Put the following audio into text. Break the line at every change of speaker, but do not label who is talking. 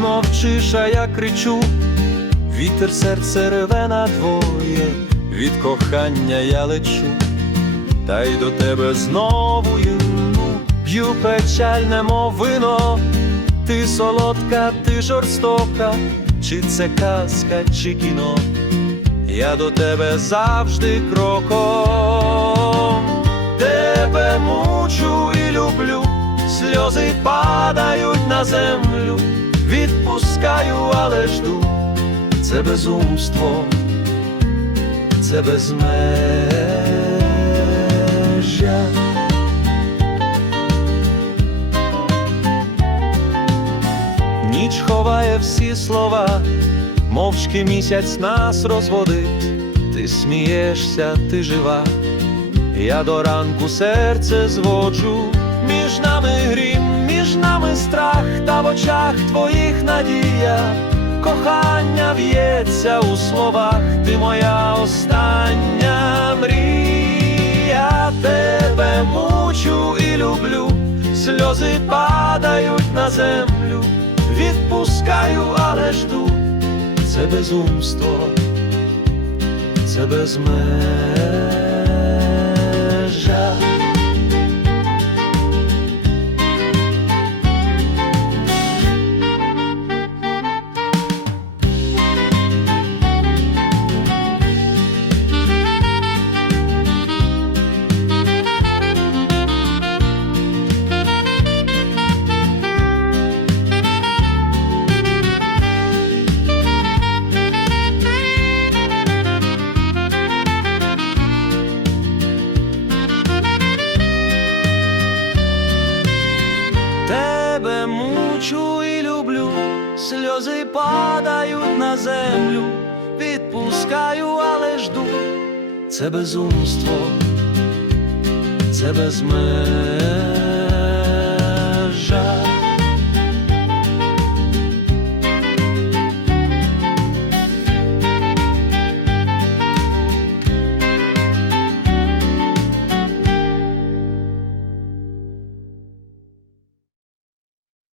мовчиш, а я кричу, вітер серце реве на двоє, від кохання я лечу, та й до тебе знову юну, п'ю печальне мов вино, ти солодка, ти жорстока, чи це казка, чи кіно, я до тебе завжди кроком, тебе мучу і люблю, сльози падають на землю, це безумство, це безмежя. Ніч ховає всі слова, мовчки місяць нас розводить, ти смієшся, ти жива, я до ранку серце зводжу, між нами грім, між нами страх, та в очах твоїх надія, кохання в'ється у словах, ти моя остання мрія, тебе мучу і люблю, сльози падають на землю, відпускаю, але жду, це безумство, це безмежа. Сльози падають на землю, відпускаю, але жду, це безумство, це безмежа.